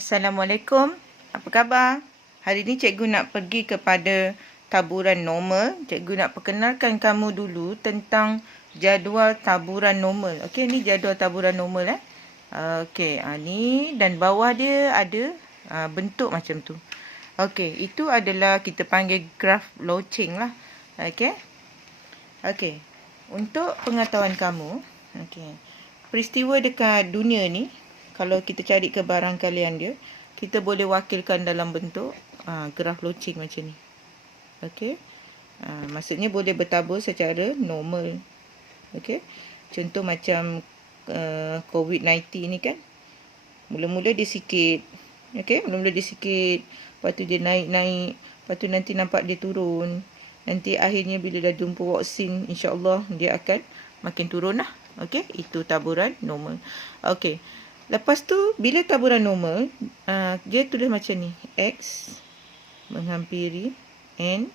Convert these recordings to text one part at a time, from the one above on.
Assalamualaikum. Apa khabar? Hari ni cikgu nak pergi kepada taburan normal. Cikgu nak perkenalkan kamu dulu tentang jadual taburan normal. Okey, ni jadual taburan normal Okey, ni dan bawah dia ada bentuk macam tu. Okey, itu adalah kita panggil graf Lorentz lah. Okey. Okey. Untuk pengetahuan kamu, okey. Peristiwa dekat dunia ni, kalau kita cari kebarangkalian dia, kita boleh wakilkan dalam bentuk graf Lorentz macam ni. Okey. Maksudnya boleh bertabur secara normal. Okey. Contoh macam COVID-19 ni kan. Mula-mula dia sikit. Okey, mula-mula dia sikit. Lepas tu dia naik-naik. Lepas tu nanti nampak dia turun. Nanti akhirnya bila dah jumpa vaksin, insya-Allah dia akan makin turun lah. Okey, itu taburan normal. Okey. Lepas tu bila taburan normal, dia tulis macam ni. X menghampiri N.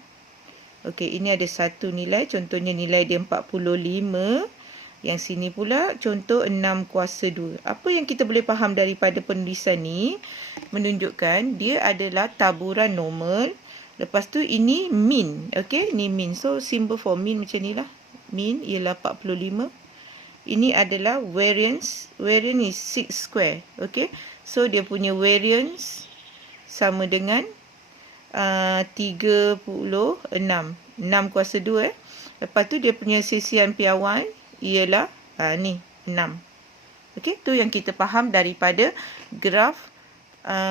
Okey, ini ada satu nilai. Contohnya nilai dia 45. Yang sini pula contoh 6 kuasa 2. Apa yang kita boleh faham daripada penulisan ni menunjukkan dia adalah taburan normal. Lepas tu ini mean. Okey, ni mean. So simbol for mean macam ni lah. Mean ialah 45. Ini adalah variance. Variance is 6 square. Okey. So dia punya variance sama dengan 36. 6 kuasa 2 Lepas tu dia punya sisian piawai ialah ni 6. Okey, tu yang kita faham daripada graf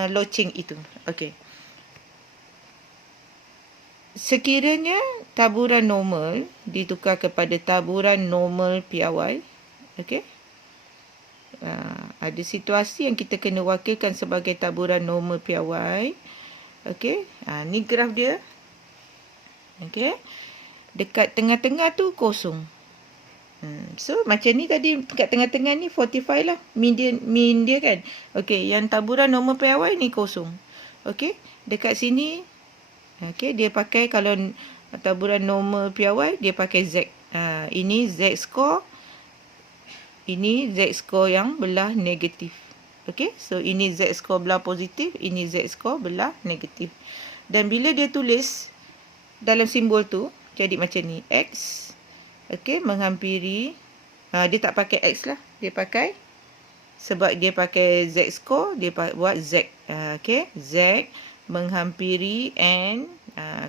Lorentz itu. Okey. Sekiranya taburan normal ditukar kepada taburan normal piawai, okey. Ada situasi yang kita kena wakilkan sebagai taburan normal piawai. Okey. Ni graf dia. Okey. Dekat tengah-tengah tu kosong. So macam ni tadi, dekat tengah-tengah ni 45 lah. Mean dia kan. Okey, yang taburan normal piawai ni kosong. Okey. Dekat sini okey, dia pakai kalau taburan normal piawai dia pakai Z. Ini Z score. Ini Z score yang belah negatif. Okey, so ini Z score belah positif, ini Z score belah negatif. Dan bila dia tulis dalam simbol tu jadi macam ni, X okey menghampiri, dia tak pakai X lah, dia pakai, sebab dia pakai Z score, dia buat Z. Okey, Z menghampiri N.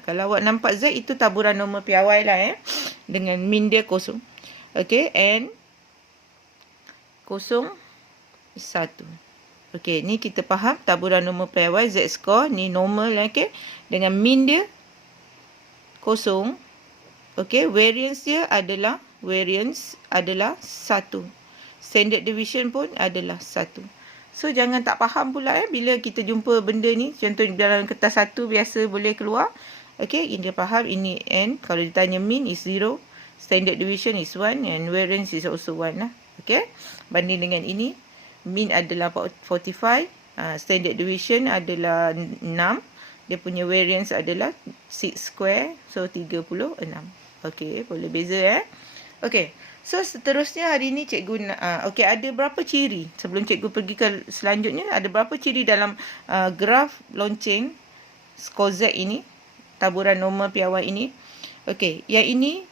Kalau awak nampak Z itu taburan normal piawai lah dengan mean dia kosong. Okey, N 0 1. Okey, ni kita faham taburan normal piawai Z score ni normal. Okey, dengan mean dia kosong. Okey, variance adalah 1. Standard deviation pun adalah 1. So jangan tak faham pula bila kita jumpa benda ni. Contoh dalam kertas 1 biasa boleh keluar. Okey, ini dia faham, ini N. Kalau ditanya mean is 0, standard deviation is 1 and variance is also 1 lah. Okey, banding dengan ini, mean adalah 45, standard deviation adalah 6, dia punya variance adalah 6 square, so 36. Okey, boleh beza Okey, so seterusnya hari ni cikgu nak, okey, ada berapa ciri sebelum cikgu pergi ke selanjutnya, ada berapa ciri dalam graf Lorentz skor Z ini, taburan normal piawai ini. Okey, yang ini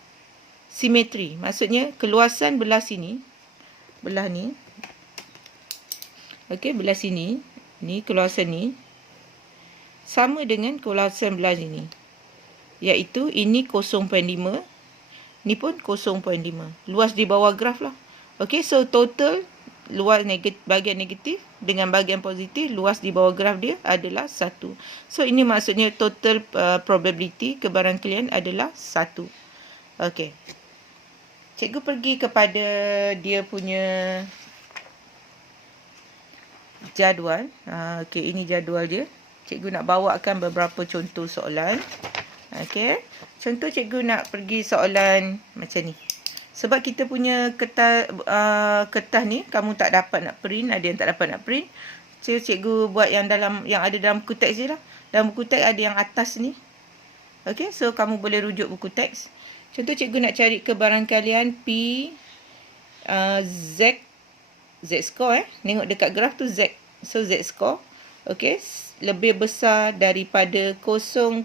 simetri, maksudnya keluasan belah sini, belah ni. Okey, belah sini, ni keluasan ni sama dengan keluasan belah sini. Iaitu ini 0.5, ni pun 0.5. Luas di bawah graf lah. Okey, so total luas bahagian negatif dengan bahagian positif, luas di bawah graf dia adalah 1. So ini maksudnya total probability kebarangkalian adalah 1. Okey. Cikgu pergi kepada dia punya jadual. Okey, ini jadual dia. Cikgu nak bawakan beberapa contoh soalan. Okey. Contoh cikgu nak pergi soalan macam ni. Sebab kita punya kertas ni kamu tak dapat nak print, ada yang tak dapat nak print. So cikgu buat yang ada dalam buku teks je lah. Dalam buku teks ada yang atas ni. Okey, so kamu boleh rujuk buku teks. Contoh cikgu nak cari kebarangkalian P Z score Tengok dekat graf tu Z. So Z score Okey, lebih besar daripada 0.012.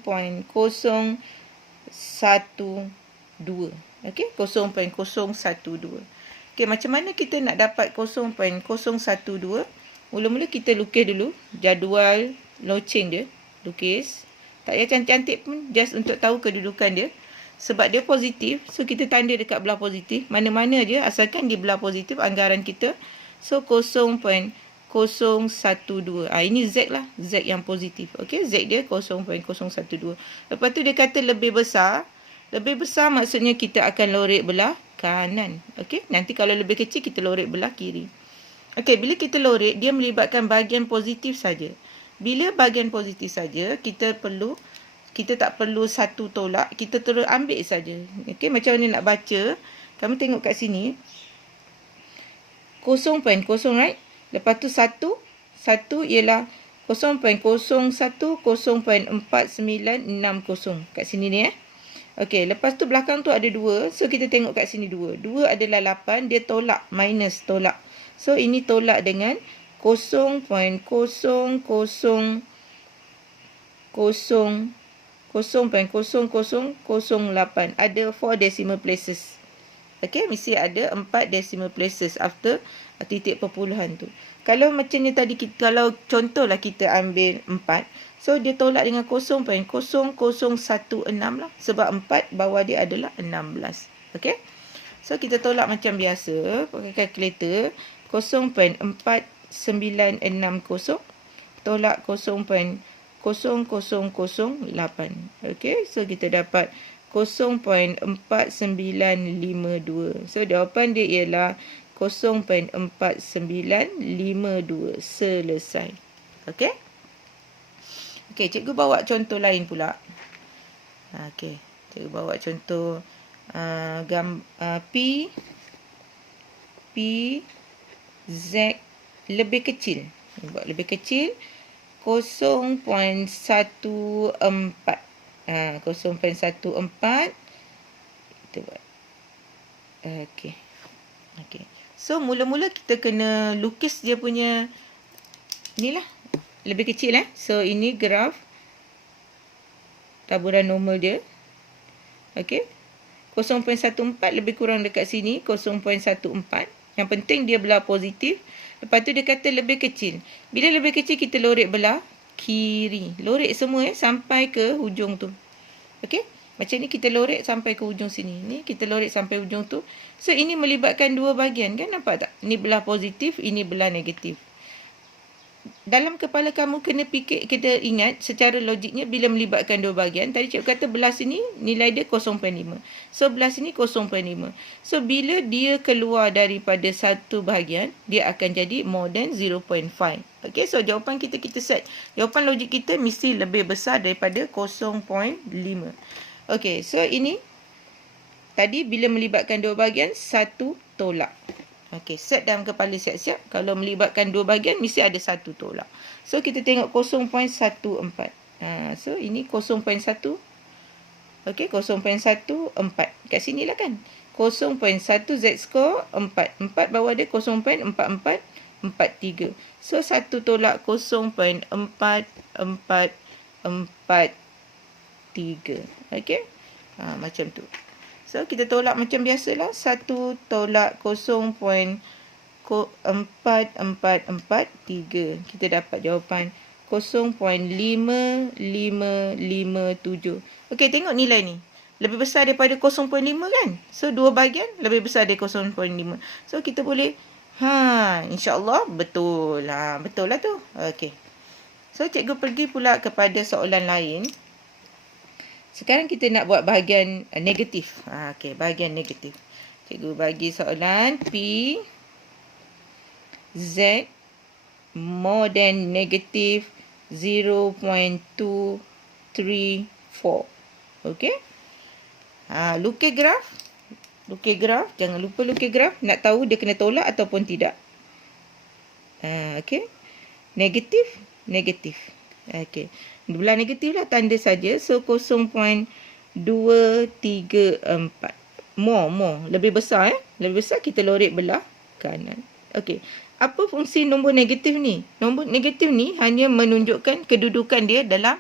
Okey, 0.012. Okey, macam mana kita nak dapat 0.012? Mula-mula kita lukis dulu jadual loceng dia. Lukis. Tak payah cantik-cantik pun, just untuk tahu kedudukan dia. Sebab dia positif, so kita tanda dekat belah positif. Mana-mana je, asalkan di belah positif anggaran kita. So 0.012. Ini Z lah, Z yang positif. Okey, Z dia 0.012. Lepas tu dia kata lebih besar. Lebih besar maksudnya kita akan lorek belah kanan. Okey, nanti kalau lebih kecil kita lorek belah kiri. Okey, bila kita lorek, dia melibatkan bahagian positif saja. Bila bahagian positif saja, kita tak perlu satu tolak, kita terus ambil saja. Okey, macam mana nak baca? Kamu tengok kat sini. 0.0, right? Lepas tu 1 ialah 0.01, 0.4960 kat sini ni Okey, lepas tu belakang tu ada 2. So kita tengok kat sini 2. 2 adalah 8, dia tolak, minus tolak. So ini tolak dengan 0.00008. Ada 4 decimal places. Okey, mesti ada 4 decimal places after titik perpuluhan tu. Kalau macam ni tadi, kalau contohlah kita ambil 4, so dia tolak dengan 0.0016 lah. Sebab 4 bawah dia adalah 16. Okey. So kita tolak macam biasa pakai kalkulator. 0.4960 tolak 0.0008. Okey, so kita dapat 0.4952. So jawapan dia ialah 0.4952. Selesai. Okey. Okey, cikgu bawa contoh lain pula. Okey, cikgu bawa contoh P Z lebih kecil. Buat lebih kecil 0.14. 0.14. Kita buat. Okey. Okey. So mula-mula kita kena lukis dia punya inilah lebih kecil So ini graf taburan normal dia. Okey. 0.14 lebih kurang dekat sini 0.14. Yang penting dia belah positif. Lepas tu dia kata lebih kecil. Bila lebih kecil kita lorek belah kiri. Lorek semua sampai ke hujung tu. Okey. Macam ni kita lorek sampai ke hujung sini. Ni kita lorek sampai hujung tu. So ini melibatkan dua bahagian kan, nampak tak? Ini belah positif, ini belah negatif. Dalam kepala kamu kena ingat secara logiknya bila melibatkan dua bahagian. Tadi cikgu kata belah sini nilai dia 0.5. So belah sini 0.5. So bila dia keluar daripada satu bahagian, dia akan jadi more than 0.5. Okay, so jawapan kita set. Jawapan logik kita mesti lebih besar daripada 0.5. Okay, so ini tadi bila melibatkan dua bahagian, satu tolak. Okey, set dalam kepala siap-siap. Kalau melibatkan dua bahagian, mesti ada satu tolak. So, kita tengok 0.14. So, ini 0.1. Okey, 0.14. Kat sini lah kan. 0.1 Z-score 4. 4 bawah dia 0.4443. So, satu tolak 0.4443. Okey, macam tu. So, kita tolak macam biasalah. 1 tolak 0.4443. Kita dapat jawapan 0.5557. Okey, tengok nilai ni. Lebih besar daripada 0.5 kan? So, dua bahagian lebih besar dari 0.5. So, kita boleh, insyaAllah betul. Betul lah tu. Okey. So, cikgu pergi pula kepada soalan lain. Sekarang kita nak buat bahagian negatif. Okey, bahagian negatif. Cikgu bagi soalan P Z more than negative 0.234. Okey. Lukis graf. Lukis graf. Jangan lupa lukis graf. Nak tahu dia kena tolak ataupun tidak. Okey. Negatif. Negatif. Okey. Belah negatif lah tanda saja. So 0.234. More. Lebih besar Lebih besar kita lorek belah kanan. Okey. apa fungsi nombor negatif ni? Nombor negatif ni hanya menunjukkan kedudukan dia dalam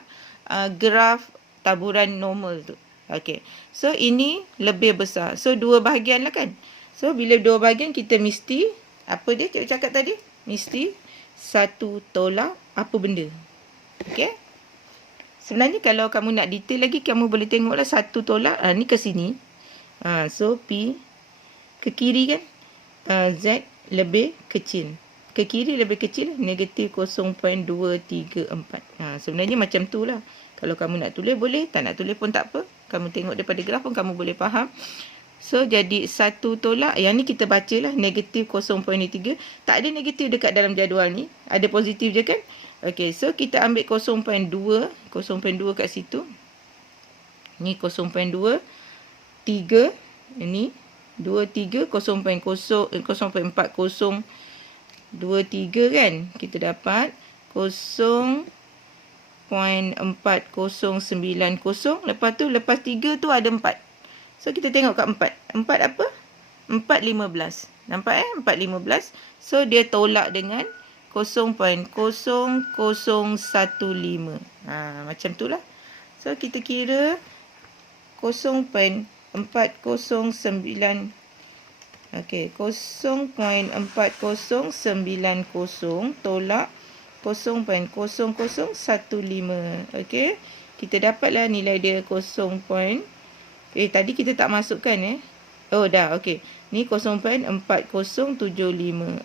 graf taburan normal tu. Okey. So ini lebih besar. So dua bahagian lah kan. So bila dua bahagian kita mesti apa dia cikgu cakap tadi? Mesti satu tolak apa benda. Okey. Sebenarnya kalau kamu nak detail lagi kamu boleh tengoklah satu tolak ni ke sini. So P ke kiri kan? Z lebih kecil. Ke kiri lebih kecil negatif 0.234. Sebenarnya macam tu lah. Kalau kamu nak tulis boleh, tak nak tulis pun tak apa. Kamu tengok daripada graf pun kamu boleh faham. So jadi satu tolak, yang ni kita baca lah negatif 0.3. Tak ada negatif dekat dalam jadual ni. Ada positif je kan? Okey, so kita ambil 0.2 kat situ. Ni 0.2 3 ini 23 0.40 0.4023 kan, kita dapat 0.4090. Lepas tu lepas 3 tu ada 4. So kita tengok kat 4. 4 apa? 4.15. Nampak 4.15. So dia tolak dengan 0.0015. Macam tu lah. So kita kira 0.409. Okey, 0.4090 tolak 0.0015. Okey. Kita dapatlah nilai dia 0. Tadi kita tak masukkan Oh dah, okey. Ni 0.4075.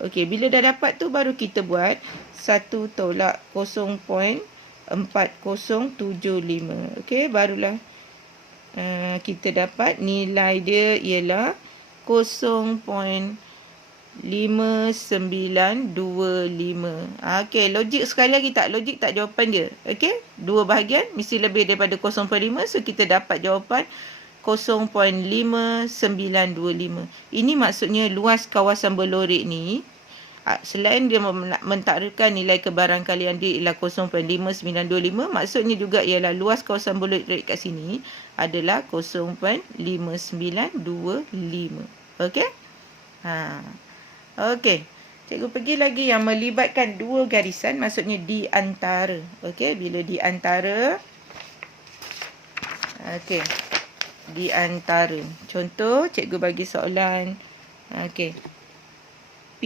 Okey, bila dah dapat tu baru kita buat 1 tolak 0.4075. Okey, barulah kita dapat nilai dia ialah 0.5925. Okey, logik sekali lagi tak? Logik tak jawapan dia? Okey, dua bahagian mesti lebih daripada 0.5. So kita dapat jawapan 0.5925. Ini maksudnya luas kawasan berlorek ni, selain dia mentadbirkan nilai kebarangkalian dia ialah 0.5925, maksudnya juga ialah luas kawasan berlorek kat sini adalah 0.5925. Okey? Okey. Cikgu pergi lagi yang melibatkan dua garisan, maksudnya di antara. Okey, bila di antara. Okey. Di antara. Contoh, cikgu bagi soalan. Okey. P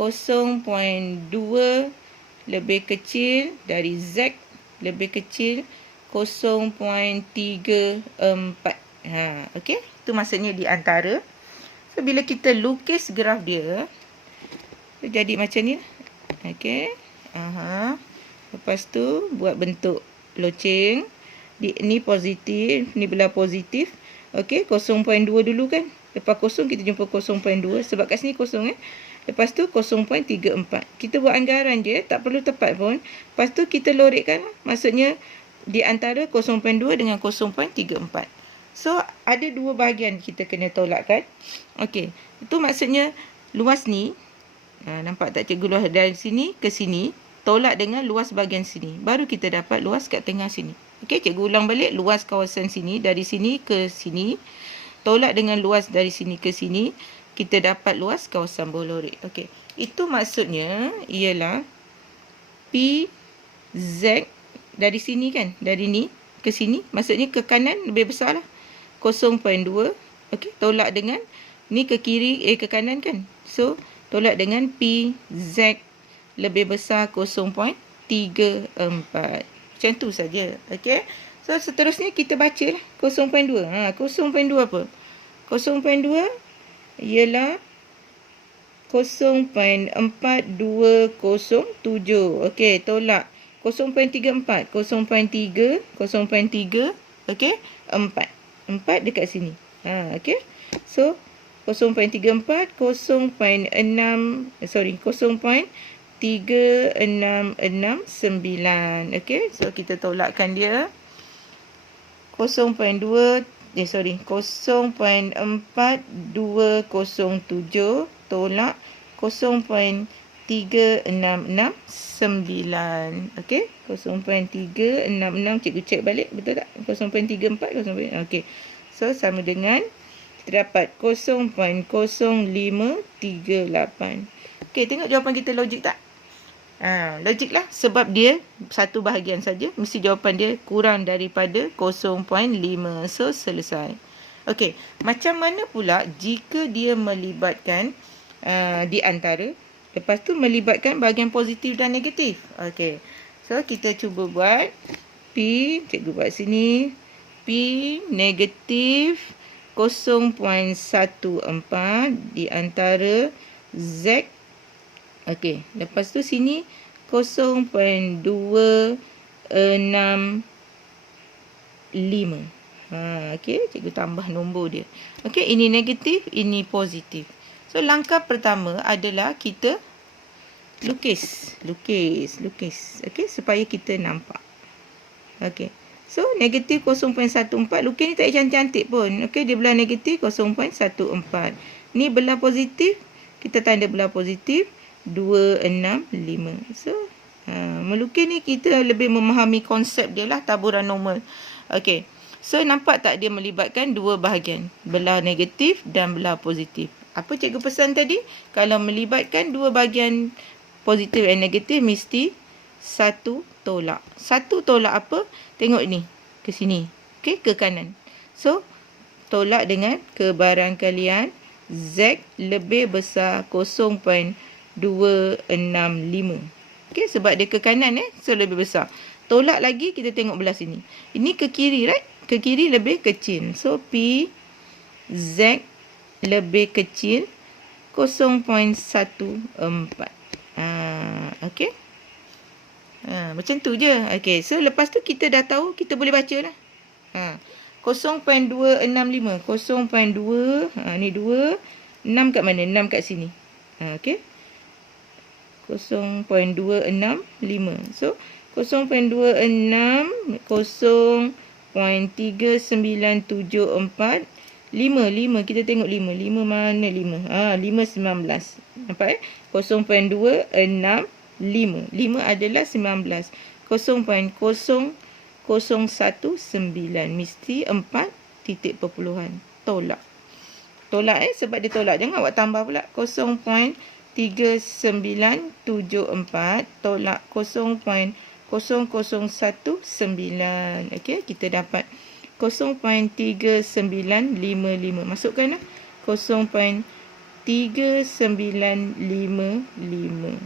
0.2 lebih kecil dari Z lebih kecil 0.34. Okey, itu maksudnya di antara. So bila kita lukis graf dia, jadi macam ni. Okey. Lepas tu buat bentuk loceng. Ni positif, ni belah positif. Okey, 0.2 dulu kan. Lepas kosong kita jumpa 0.2 sebab kat sini kosong Lepas tu 0.34. Kita buat anggaran je, tak perlu tepat pun. Lepas tu kita lorekkan, maksudnya di antara 0.2 dengan 0.34. So ada dua bahagian kita kena tolakkan. Okey, itu maksudnya luas ni, nampak tak cikgu, luas dari sini ke sini tolak dengan luas bahagian sini. Baru kita dapat luas kat tengah sini. Okey, cikgu ulang balik, luas kawasan sini dari sini ke sini tolak dengan luas dari sini ke sini, kita dapat luas kawasan berlorek. Okey, itu maksudnya ialah P Z dari sini kan, dari ni ke sini, maksudnya ke kanan lebih besar lah, 0.2. Okey, tolak dengan ni ke kiri, ke kanan kan. So tolak dengan P Z lebih besar 0.34. Macam tu saja. Okey. So seterusnya kita baca lah 0.2. 0.2 apa? 0.2 ialah 0.4207. Okey, tolak 0.34. 0.3. Okey, 4. 4 dekat sini. Okey. So 0.34, 0.3669. Okey, so kita tolakkan dia. 0.4207 tolak 0.3669. Okey, 0.366, cikgu cek balik betul tak? 0.34, 0. Okey. So sama dengan, kita kita dapat 0.0538. Okey, tengok jawapan kita logik tak? Logik lah. Sebab dia satu bahagian saja. Mesti jawapan dia kurang daripada 0.5. So, selesai. Okey. Macam mana pula jika dia melibatkan di antara. Lepas tu melibatkan bahagian positif dan negatif. Okey. So, kita cuba buat. P, cikgu buat sini. P negatif 0.14 di antara Z. Okey, lepas tu sini 0.265. Okey, cikgu tambah nombor dia. Okey, ini negatif, ini positif. So, langkah pertama adalah kita lukis. Okey, supaya kita nampak. Okey. So, negatif 0.14. Lukis ni tak cantik-cantik pun. Okey, dia belah negatif 0.14. Ni belah positif. Kita tanda belah positif 265. So, melukis ni kita lebih memahami konsep dia lah, taburan normal. Okey. So, nampak tak dia melibatkan dua bahagian. Belah negatif dan belah positif. Apa cikgu pesan tadi? Kalau melibatkan dua bahagian positif dan negatif, mesti satu tolak. Satu tolak apa? Tengok ni. Ke sini. Okey, ke kanan. So, tolak dengan kebarangkalian Z lebih besar 0.265. Okey, sebab dia ke kanan so lebih besar. Tolak lagi, kita tengok belah sini. Ini ke kiri, right? Ke kiri lebih kecil. So, P Z lebih kecil 0.14. Okey. Macam tu je. Okey, so lepas tu kita dah tahu, kita boleh baca lah. 0.265. 0.2, ni 2. 6 kat mana? 6 kat sini. Okey. 0.265. So, 0.26, 0.3974, 5. Kita tengok 5. 5 mana 5? 5, 19. Nampak 0.265. 5 adalah 19. 0.0019. Mesti 4 titik perpuluhan. Tolak. Sebab dia tolak. Jangan awak tambah pula. 0.3974 tolak 0.0019. Okey, kita dapat 0.3955. Masukkan lah. 0.3955.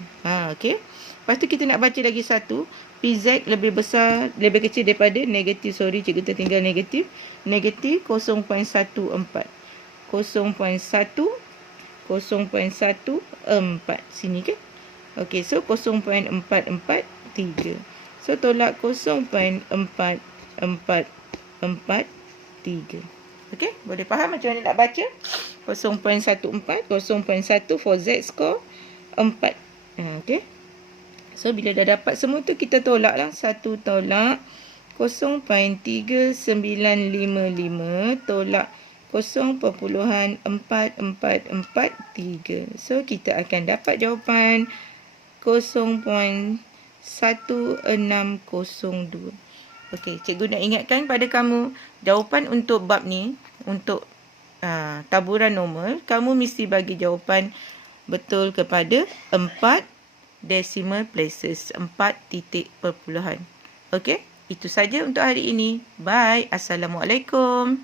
Okey. Lepas tu kita nak baca lagi satu. PZ lebih besar, lebih kecil daripada negatif. Sorry, cikgu tertinggal negatif. Negatif 0.14. 0.14. Sini ke? Okey, so 0.4443. So, tolak 0.4443. Okey, boleh faham macam mana nak baca? 0.14, 0.1 for Z score 4. Okey. So, bila dah dapat semua tu, kita tolak lah. 1 tolak 0.3955 tolak 0.4443. So, kita akan dapat jawapan 0.1602. Okey, cikgu nak ingatkan pada kamu, jawapan untuk bab ni, untuk taburan normal, kamu mesti bagi jawapan betul kepada 4 decimal places, 4 titik perpuluhan. Okey, itu saja untuk hari ini. Bye. Assalamualaikum.